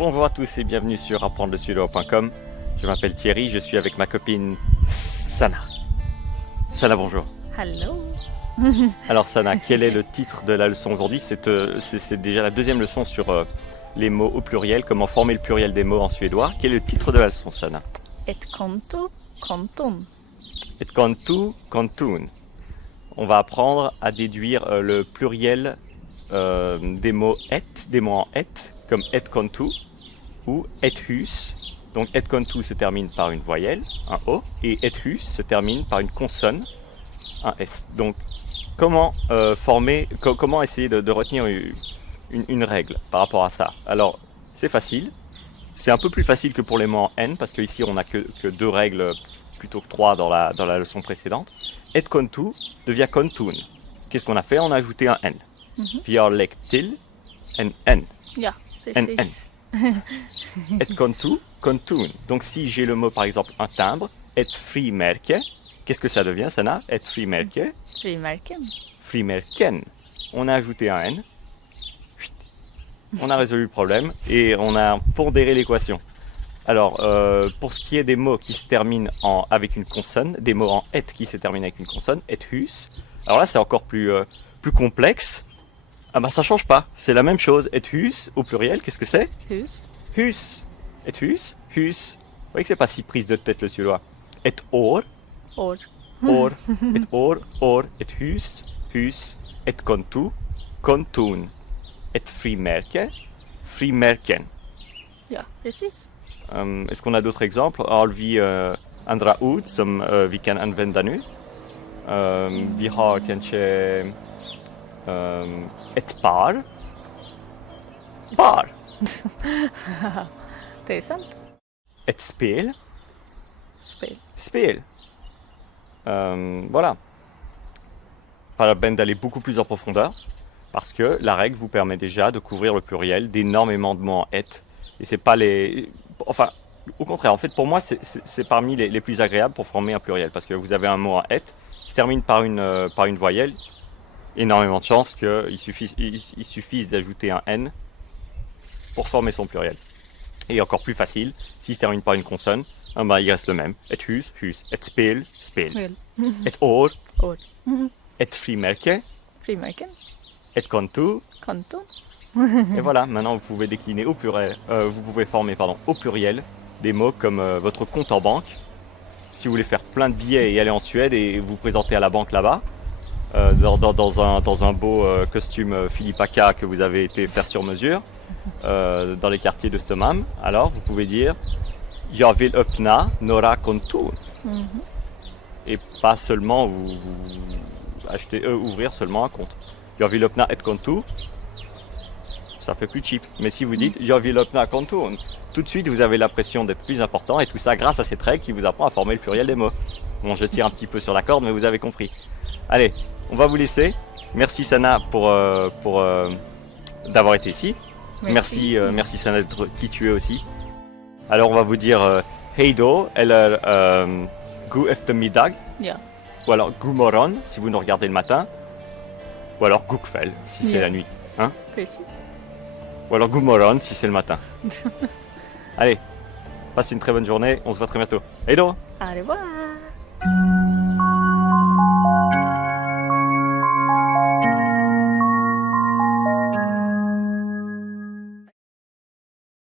Bonjour à tous et bienvenue sur apprendre-le-suédois.com. Je m'appelle Thierry, je suis avec ma copine Sana. Sana, bonjour. Hello. Alors Sana, quel est le titre de la leçon aujourd'hui? C'est déjà la deuxième leçon sur les mots au pluriel, comment former le pluriel des mots en suédois. Quel est le titre de la leçon, Sana? Ett konto, konton. Et kontu, kontun. On va apprendre à déduire le pluriel des mots en et, comme et kontu ou et hus. Donc et kontu se termine par une voyelle, un O, et et hus se termine par une consonne, un S. Donc comment comment essayer de retenir une règle par rapport à ça? Alors c'est facile, c'est un peu plus facile que pour les mots en N, parce qu'ici on n'a que deux règles plutôt que trois dans la leçon précédente. Et kontu devient kontun. Qu'est-ce qu'on a fait? On a ajouté un N. Vi har lagt till en N. Ja, En precis. Et kontu, kontun. Donc si j'ai le mot par exemple un timbre, et frimärke, qu'est-ce que ça devient, Sana? Et frimärke, Frimärken. frimärken. On a ajouté un N. On a résolu le problème et on a pondéré l'équation. Alors, pour ce qui est des mots qui se terminent avec une consonne, des mots en et qui se terminent avec une consonne, et hus, alors là c'est encore plus complexe. Ah bah ça change pas, c'est la même chose. Et hus au pluriel, qu'est-ce que c'est? Hus. Hus. Et hus, hus. Vous voyez que c'est pas si prise de tête le suédois. Et or, År. or, et or, et hus, hus, et kontu, kontun, et frimärke, frimärken. Ja, precis. Est-ce qu'on a d'autres exemples? Har vi andra ord som vi kan använda nu? Vi har kanske ett bar. Bar. Det är sant. Ett spel. Spel. Spel. Voilà. Pas la peine d'aller beaucoup plus en profondeur, parce que la règle vous permet déjà de couvrir le pluriel d'énormément de mots en et. Et c'est pas les... Enfin, au contraire, en fait, pour moi, c'est parmi les plus agréables pour former un pluriel, parce que vous avez un mot en et qui se termine par une voyelle. Énormément de chances qu'il suffise d'ajouter un N pour former son pluriel. Et encore plus facile, s'il se termine par une consonne, il reste le même. Et hus, hus. Et spel, spel. Spel. Et or, År. et frimärke, Frimärken. et kontu. Konton. Et voilà, maintenant vous pouvez décliner au pluriel, vous pouvez former au pluriel des mots comme votre compte en banque. Si vous voulez faire plein de billets et aller en Suède et vous présenter à la banque là-bas, dans un beau costume Philippe Aka que vous avez été faire sur mesure, dans les quartiers de Stomam, alors vous pouvez dire Jag vill öppna några kontor. Et pas seulement vous ouvrir seulement un compte. Jag vill öppna ett kontor. Ça fait plus cheap. Mais si vous dites Jag vill öppna kontor, tout de suite vous avez l'impression d'être plus important, et tout ça grâce à cette règle qui vous apprend à former le pluriel des mots. Bon, je tire un petit peu sur la corde, mais vous avez compris. Allez, on va vous laisser. Merci Sana pour d'avoir été ici. Merci Sana d'être qui tu es aussi. Alors on va vous dire hej då, eller god eftermiddag, Ja. ou alors god morgon si vous nous regardez le matin, ou alors god kväll si c'est Ja. la nuit, hein? Precis. Ou alors god morgon si c'est le matin. Allez, passez une très bonne journée, on se voit très bientôt. Hej då! Au revoir.